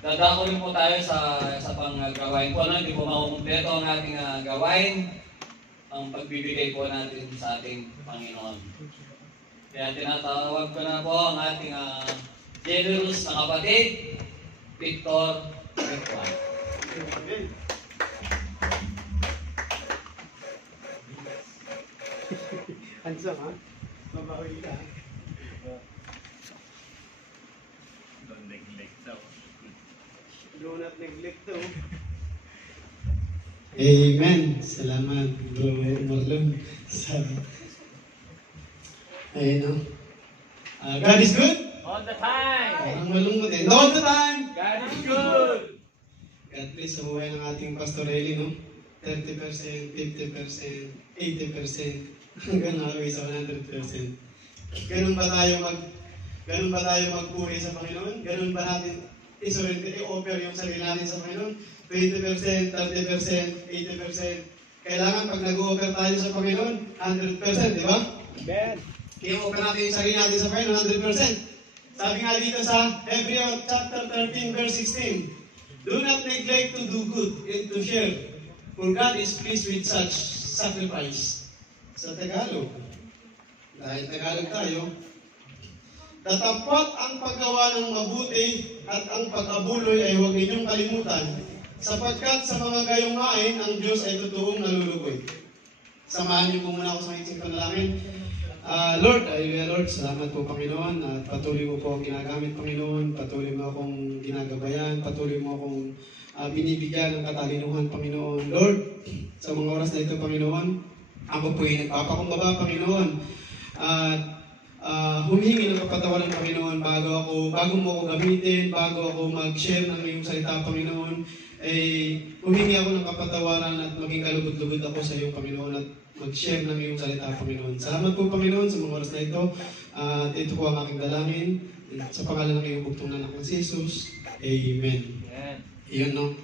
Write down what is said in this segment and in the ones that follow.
dadako rin po tayo sa panggawain po. Hindi po makukumpleto ang ating gawain, ang pagbibigay po natin sa ating Panginoon. Kaya tinatawag ko na po ang ating generous na kapatid, Victor Bertuan. Handsome, ha? Mabawi ka. Don't neglect daw. Do not neglect to. Amen. Salamat, Bro Marlon. Ayun, no? God is good? All the time! Parang malungkot eh. All the time! God is good! God bless sa buhay ng ating Pastor Eli, no? 30%, 50%, 80%, hanggang nakawin sa 100%. Ganun ba tayo magpuri sa Panginoon? Ganun ba natin i-offer yung sarili natin sa Panginoon? 20%, 30%, 80%. Kailangan pag nag-offer tayo sa Panginoon, 100%, di ba? Amen. I-offer natin yung sarili natin sa Panginoon, 100%. Sabi nga dito sa Hebrews chapter 13, verse 16, do not neglect to do good and to share, for God is pleased with such sacrifice. Sa Tagalog, dahil Tagalog tayo, tatapat ang paggawa ng mabuti at ang pag-abuloy ay huwag ninyong kalimutan, sapagkat sa mga gayumain, ang Diyos ay totoong nalulukoy. Samahan niyo po muna ako sa inyong panalangin. Lord, salamat po Panginoon at patuloy mo po akong ginagamit Panginoon, patuloy mo akong ginagabayan, patuloy mo akong binibigyan ng katalinuhan Panginoon. Lord, sa mga oras na ito Panginoon, ako po ay nagpapakumbaba Panginoon at humingi ng kapatawaran Panginoon bago mo ako gamitin, bago ako mag-share ng iyong salita Panginoon, humingi ako ng kapatawaran at maging kalugod-lugod ako sa iyo Panginoon at mag-share ng iyong salita, Panginoon. Salamat po, Panginoon, sa mga oras na ito. At ito po ang aking dalangin. Sa pangalan ng iyong bugtong na anak ng Jesus. Amen. Iyon, no?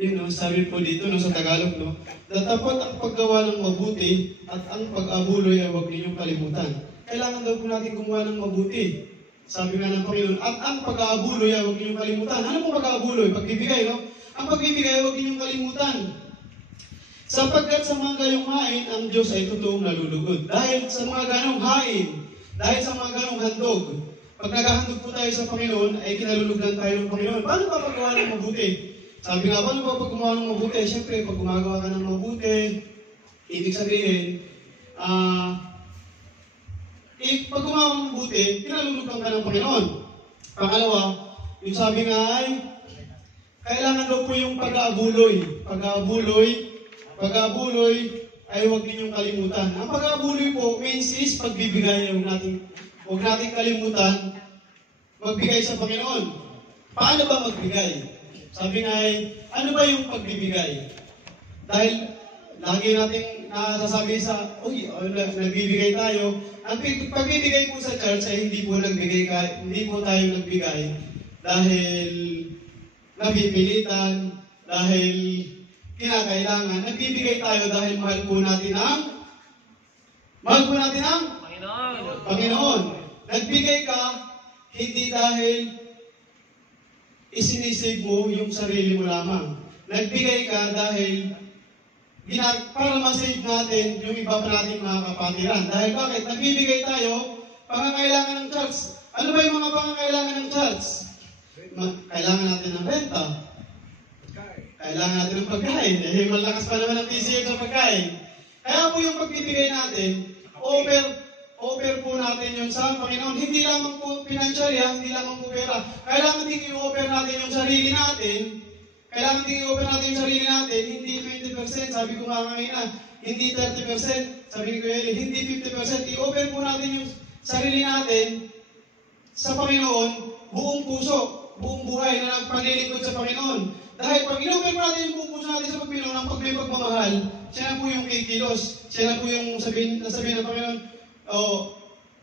Yun, no? Sabi po dito, no, sa Tagalog, no? Tatapat ang paggawa ng mabuti at ang pag-abuloy ay huwag ninyong kalimutan. Kailangan daw po natin gumawa ng mabuti. Sabi nga ng Panginoon, at ang pag-aabuloy ay huwag ninyong kalimutan. Ano po pag-aabuloy? Pagbibigay, no? Ang pagbibigay ay huwag ninyong kalimutan. Sapagkat sa mga gayong hain, ang Diyos ay totoong nalulugod. Dahil sa mga ganong hain, dahil sa mga ganong handog, pag naghahandog po tayo sa Panginoon, ay kinalulugdan tayo ng Panginoon. Paano pa paggawa ng mabuti? Sabi nga, paano ba pag gumawa ng mabuti? Siyempre, pag gumagawa ka ng mabuti, ibig sabihin, pag gumawa ng mabuti, kinalulugdan ka ng Panginoon. Pangalawa, yung sabi nga ay, kailangan daw po yung pag-aabuloy. Pag-aabuloy ay huwag ninyong kalimutan. Ang pag-aabuloy po means is pagbibigay. Huwag natin kalimutan magbigay sa Panginoon. Paano ba magbigay? Sabi nga ay, ano ba yung pagbibigay? Dahil lagi natin nasasabi sa, nagbibigay tayo. Ang pagbibigay po sa church ay hindi po tayo nagbigay dahil napipilitan, dahil kinakailangan. Nagbibigay tayo dahil mahal po natin ang Panginoon. Nagbigay ka hindi dahil isinisave mo yung sarili mo lamang. Nagbigay ka dahil para ma-save natin yung iba pa nating mga kapatiran. Dahil bakit? Nagbibigay tayo pangangailangan ng church. Ano ba yung mga pangangailangan ng church? Kailangan natin ng renta. Kailangan natin ng pagkain. Malakas pa naman ang TCM sa pagkain. Kaya po yung pagbibigay natin, offer po natin yun sa Panginoon. Hindi lamang po financial, hindi lamang po pera. Kailangan din i-offer natin yung sarili natin. Hindi 20%, sabi ko nga kanina, hindi 30%, sabi ni Kuya Eli, hindi 50%. I-offer po natin yung sarili natin sa Panginoon, buong puso, buong buhay na nagpaglilingkod sa Panginoon. Dahil pag in-offer natin yung buong puso natin sa Panginoon, ang pagmamahal, siya na po yung kikilos, siya na po yung sabihin ng Panginoon,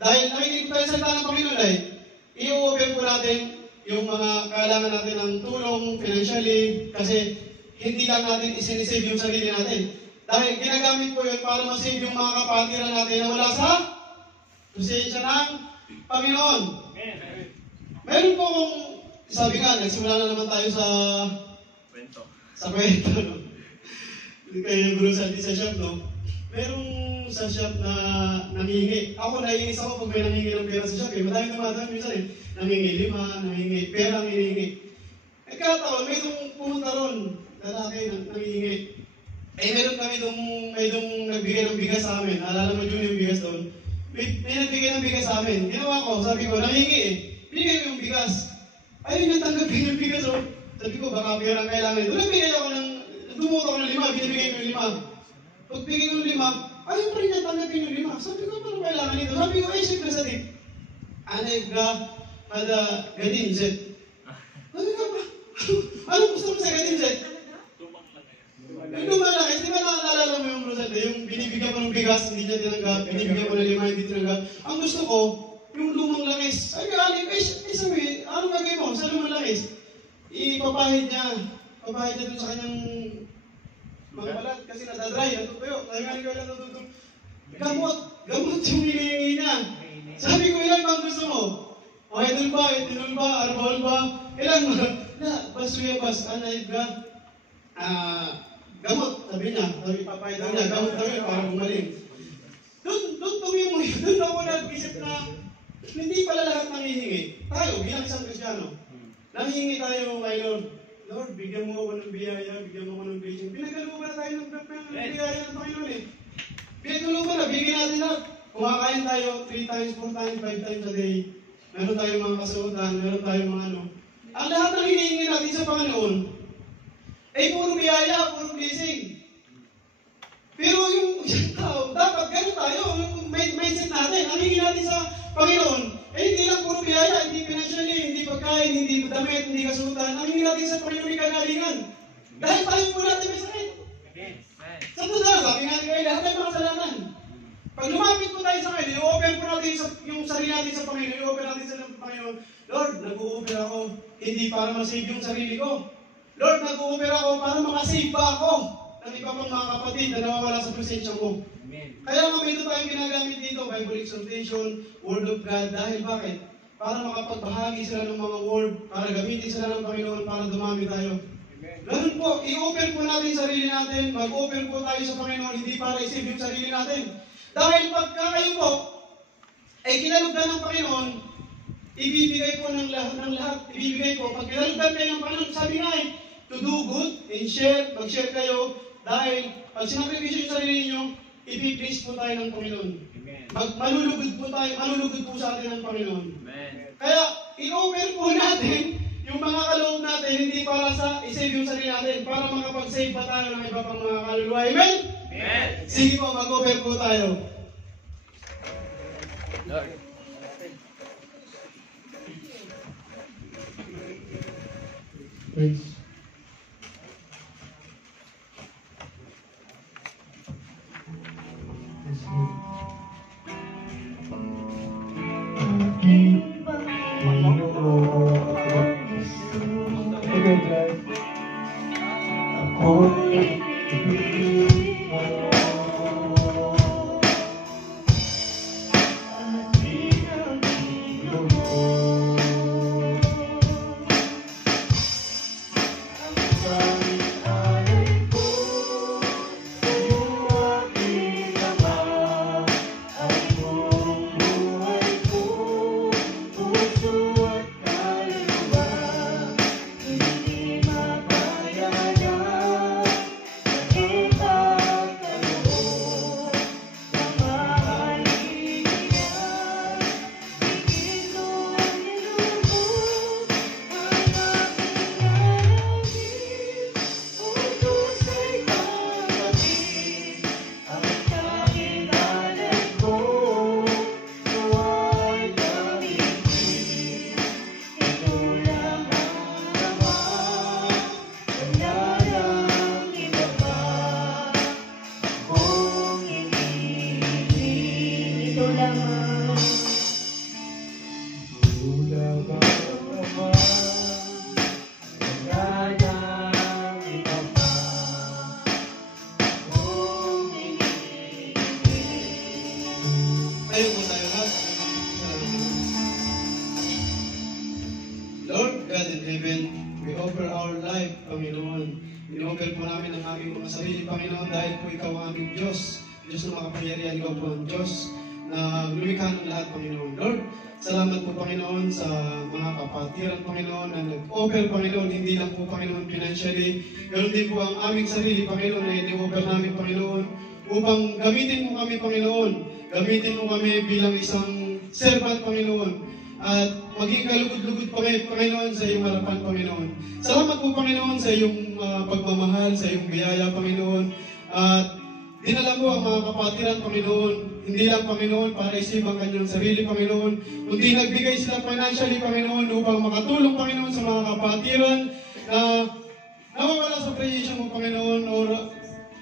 dahil nakikinig tayo sa salita ng Panginoon, i-offer po natin yung mga kailangan natin ng tulong financially, kasi hindi lang natin isinisave yung sarili natin. Dahil ginagamit po yun para masave yung mga kapatiran natin na wala sa presensya ng Panginoon. po kung, sabi nga, nagsimula na naman tayo sa Kwento. kwento, no? Kaya guro sa atin sa shop, no? Merong sa shop na nangingi. Ako, naiinis ako pag may nangingi ng pera sa shop, eh. Madami naman minsan, eh. Nangingi 5, nangingi, pera ang hinihingi. Eh, kataon, may itong pumunta ron, lalaki na nangingi. Eh, may itong nagbigay ng bigas sa amin. Alala mo yun yung bigas doon? May nagbigay ng bigas sa amin. Ginawa ko, sabi ko, nangingi eh. Binigay ko yung bigas. Ayun yung tanggapin yung bigas, oh. Sabi ko, baka pera ang kailangan ito. Nagbigay ako dumuto ako ng 5, binibigay ko yung 5. Pag bigay ko ng 5, ayun pa rin yung tanggapin yung 5. Sabi ko, paano kailangan ito? Sabi ko, ay, siyempre sa tip. Anay ga, hada, ganin, set. Sabi ko, ano gusto mo sa ganin, set? Yung lumalaki, di ba naalala mo yung Rosette? Yung binibigyan mo ng bigas, hindi niya tinanggap, binibigyan mo ng 5, hindi tinanggap. Ang gusto ko, yung lumang langis. Ay, sabi, ano gagawin mo sa lumang langis? Ipapahid niya dun sa kanyang mga balat kasi nadadry, natutuyo. Sabi nga ni Kuya lang natutuyo. Gamot yung hinihingi niya. Sabi ko, ilan bang gusto mo? O, idol ba, etinol ba, arbol ba? Ilan mo? Basuya bas, anay ga. Gamot, sabi niya. Sabi, papahid daw niya, gamot daw yun para bumaling. Doon ako nag-isip na hindi pala lahat nangihingi. Tayo, bilang isang Kristyano, nangihingi tayo kay Lord. Lord, bigyan mo ako ng biyaya, bigyan mo ako ng blessing. Pinagkalooban na tayo ng biyaya ng Panginoon eh. Pinagkalooban na, bigyan natin lahat. Kumakain tayo 3 times, 4 times, 5 times a day. Meron tayong mga kasuotan, meron tayong mga ano. Ang lahat ng hinihingi natin sa Panginoon, ay puro biyaya, puro blessing. Pero yung tao, dapat ganun tayo. Yung mindset natin, ang hingin natin sa Panginoon, hindi lang puro biyaya, hindi financially, hindi pagkain, hindi damit, hindi kasuotan. Ang hingin natin sa Panginoon ay kagalingan. Dahil tayo po natin may sakit. Sa totoo, sabi nga kayo, lahat ay mga kasalanan. Pag lumapit po tayo sa Kanya, i-offer po natin yung sarili natin sa Panginoon, i-offer natin sa Panginoon, Lord, nag-o-offer ako, hindi para ma-save yung sarili ko. Lord, nag-o-offer ako para makasave pa ako ng iba pang mga kapatid na nawawala sa presensya mo. Kaya nga may ito tayong ginagamit dito, Bible exhortation, Word of God, dahil bakit? Para makapagbahagi sila ng mga word, para gamitin sila ng Panginoon, para dumami tayo. Ganun po, i-offer po natin yung sarili natin, mag-offer po tayo sa Panginoon, hindi para isave yung sarili natin. Dahil pagka kayo po, ay kinalugdan ng Panginoon, ibibigay po ng lahat, ibibigay po. Pag kinalugdan kayo ng Panginoon, sabi nga eh, to do good and share, mag-share kayo, dahil pag sinakripisyo yung sarili ninyo, i-please po tayo ng Panginoon. Malulugod po sa atin ng Panginoon. Amen. Kaya, i-offer po natin yung mga kaloob natin, hindi para sa isave yung sarili natin, para makapag-save pa tayo ng iba pang mga kaluluwa. Amen? Amen. Sige po, mag-offer po tayo. Lord. Praise. in heaven, we offer our life, Panginoon. In-offer po namin ang aming mga sarili, Panginoon, dahil po Ikaw ang aming Diyos. Diyos na makapangyarihan, Ikaw po ang Diyos na lumikha ng lahat, Panginoon. Lord, salamat po, Panginoon, sa mga kapatiran, Panginoon, na nag-offer, Panginoon, hindi lang po, Panginoon, financially, ganoon din po ang aming sarili, Panginoon, na i-offer namin, Panginoon, upang gamitin mo kami, Panginoon. Gamitin mo kami bilang isang servant, Panginoon. At maging kalugod-lugod, Panginoon, sa iyong harapan, Panginoon. Salamat po, Panginoon, sa iyong pagmamahal, sa iyong biyaya, Panginoon. At dinala mo ang mga kapatiran, Panginoon. Hindi lang, Panginoon, para isip ang kanyang sarili, Panginoon. Kundi nagbigay sila financially, Panginoon, upang makatulong, Panginoon, sa mga kapatiran na nawawala sa creation mo, Panginoon, or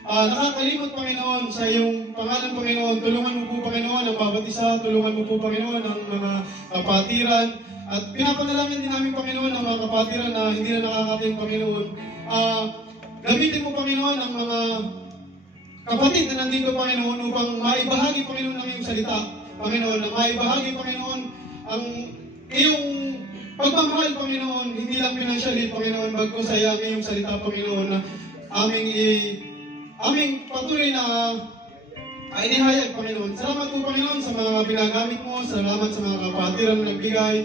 nakakalimot, Panginoon, sa iyong pangalan, Panginoon. Tulungan mo po, Panginoon, ang bawat isa. Tulungan mo po, Panginoon, ang mga kapatiran. At pinapanalangin din namin, Panginoon, ang mga kapatiran na hindi na nakakating, Panginoon. Gamitin mo, Panginoon, ang mga kapatid na nandito, Panginoon, upang maibahagi, Panginoon, ang iyong salita. Panginoon, na maibahagi, Panginoon, ang iyong pagmamahal, Panginoon, hindi lang financially, Panginoon, bagkus ay ang iyong salita, Panginoon, na aming patuloy na inihayag, Panginoon. Salamat po, Panginoon, sa mga pinagamit mo. Salamat sa mga kapatiran na nagbigay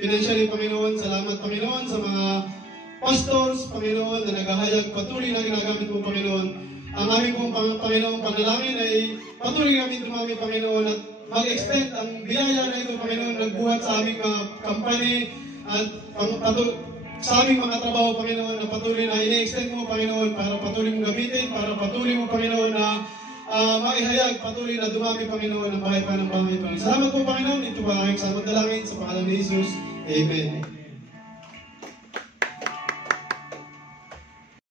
financially, Panginoon. Salamat, Panginoon, sa mga pastors, Panginoon, na naghahayag patuloy na ginagamit mo, Panginoon. Ang aming pong Panginoon panalangin ay patuloy namin dumami, Panginoon, at mag-extend ang biyaya na ito, Panginoon, nagbuhat sa aming mga company at sa aming mga trabaho, Panginoon, na patuloy na ine-extend mo, Panginoon, para patuloy mong gamitin, para patuloy mo, Panginoon, na maihayag, patuloy na dumami, Panginoon, ang bahay pa ng bahay, Panginoon. Salamat po, Panginoon. Ito ba ang aking salamat dalangin sa pangalan ni Jesus. Amen.